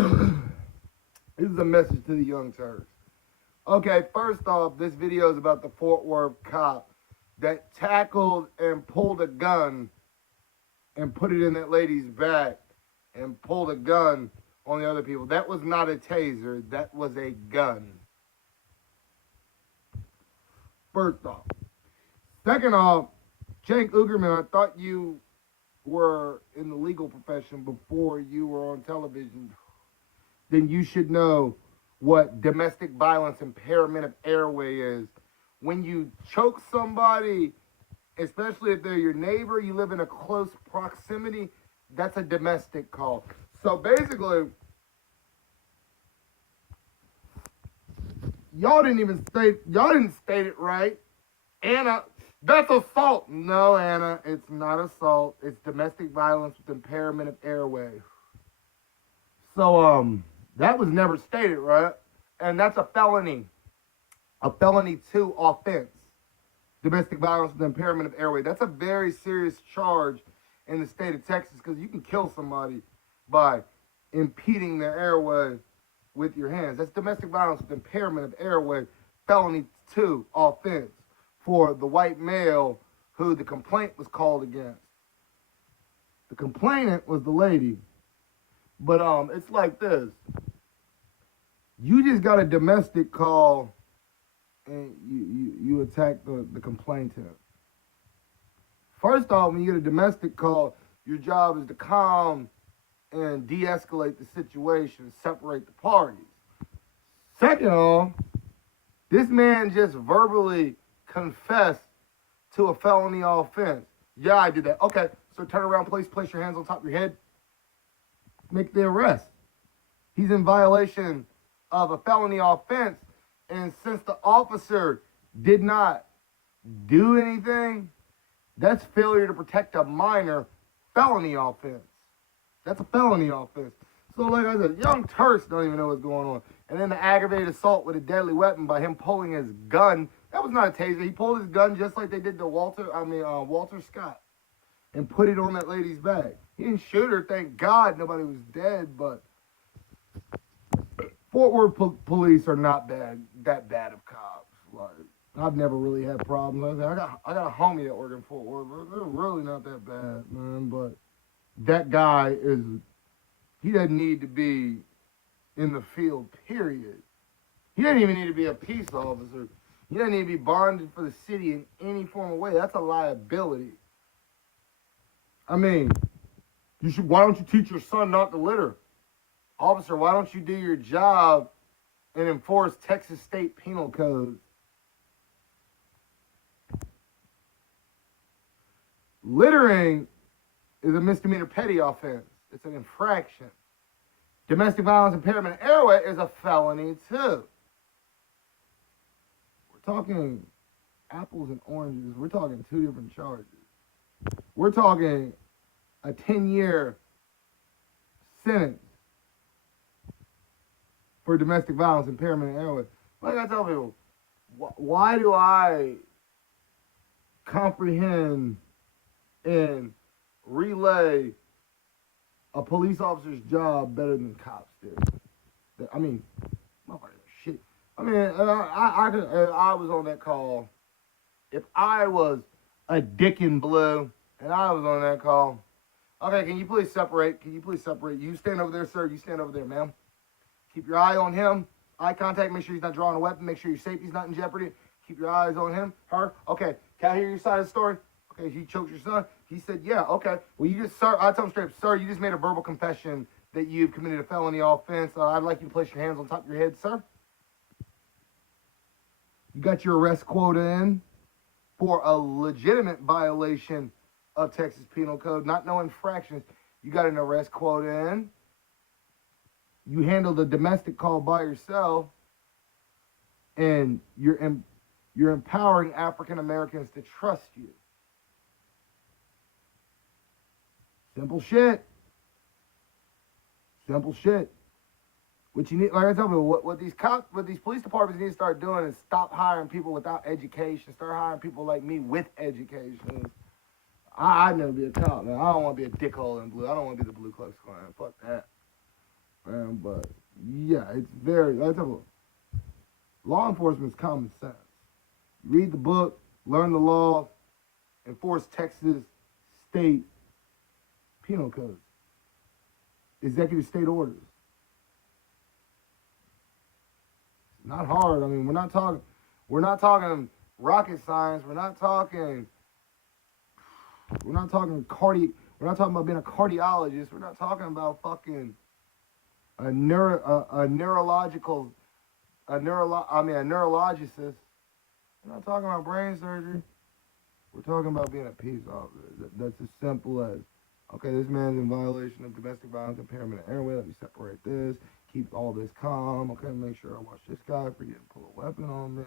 This is a message to the young Turks. Okay, first off, this video is about the Fort Worth cop that tackled and pulled a gun and put it in that lady's back and pulled a gun on the other people. That was not a taser, that was a gun. First off. Second off, Cenk Ugerman, I thought you were in the legal profession before you were on television. Then you should know what domestic violence impairment of airway is. When you choke somebody, especially if they're your neighbor, you live in a close proximity, that's a domestic call. So basically, y'all didn't state it right. Anna, that's assault. No, Anna, it's not assault. It's domestic violence with impairment of airway. So, that was never stated, right? And that's a felony. A felony 2 offense. Domestic violence with impairment of airway. That's a very serious charge in the state of Texas because you can kill somebody by impeding their airway with your hands. That's domestic violence with impairment of airway. Felony 2 offense for the white male who the complaint was called against. The complainant was the lady. But it's like this. You just got a domestic call and you attack the complainant. First off, when you get a domestic call, your job is to calm and de-escalate the situation, separate the parties. Second off, this man just verbally confessed to a felony offense. Yeah, I did that. Okay, so turn around, please. Place your hands on top of your head. Make the arrest. He's in violation of a felony offense, and since the officer did not do anything, that's failure to protect a minor, felony offense. That's a felony offense. So like I said, young Turks don't even know what's going on. And then the aggravated assault with a deadly weapon by him pulling his gun, that was not a taser. He pulled his gun just like they did to Walter Scott and put it on that lady's back. He didn't shoot her, thank God nobody was dead, but Fort Worth police are not that bad of cops. Like, I've never really had problems. I got a homie that worked in Fort Worth. They're really not that bad, man. But that guy he doesn't need to be in the field, period. He doesn't even need to be a peace officer. He doesn't need to be bonded for the city in any form of way. That's a liability. I mean, why don't you teach your son not to litter? Officer, why don't you do your job and enforce Texas state penal code? Littering is a misdemeanor petty offense. It's an infraction. Domestic violence impairment of airway is a felony too. We're talking apples and oranges. We're talking 2 different charges. We're talking a 10-year sentence for domestic violence impairment of airway. Like I tell people, why do I comprehend and relay a police officer's job better than cops do? I mean, motherfucker, shit. I mean, I was on that call. If I was a dick in blue and I was on that call, okay, can you please separate? You stand over there, sir. You stand over there, ma'am. Keep your eye on him. Eye contact. Make sure he's not drawing a weapon. Make sure your safety's not in jeopardy. Keep your eyes on him. Her. Okay. Can I hear your side of the story? Okay. He choked your son. He said, yeah. Okay. Well, sir, I told him straight up, sir, you just made a verbal confession that you've committed a felony offense. I'd like you to place your hands on top of your head, sir. You got your arrest quota in for a legitimate violation of Texas Penal Code, not no infractions. You got an arrest quota in. You handled a domestic call by yourself, and you're empowering African Americans to trust you. Simple shit. Simple shit. What you need, like I tell people, what these police departments need to start doing is stop hiring people without education. Start hiring people like me with education. I'd never be a cop, man. I don't want to be a dickhole in blue. I don't want to be the Blue Klux Klan. Fuck that. But yeah, it's very. I tell you, law enforcement is common sense. You read the book, learn the law, enforce Texas state penal codes, executive state orders. It's not hard. I mean, we're not talking rocket science. We're not talking about being a cardiologist. We're not talking about fucking a neurological a neurologist. We're not talking about brain surgery. We're talking about being a peace officer. That's as simple as, okay, this man's in violation of domestic violence impairment of airway. Let me separate this. Keep all this calm. Okay, make sure I watch this guy for getting pull a weapon on me.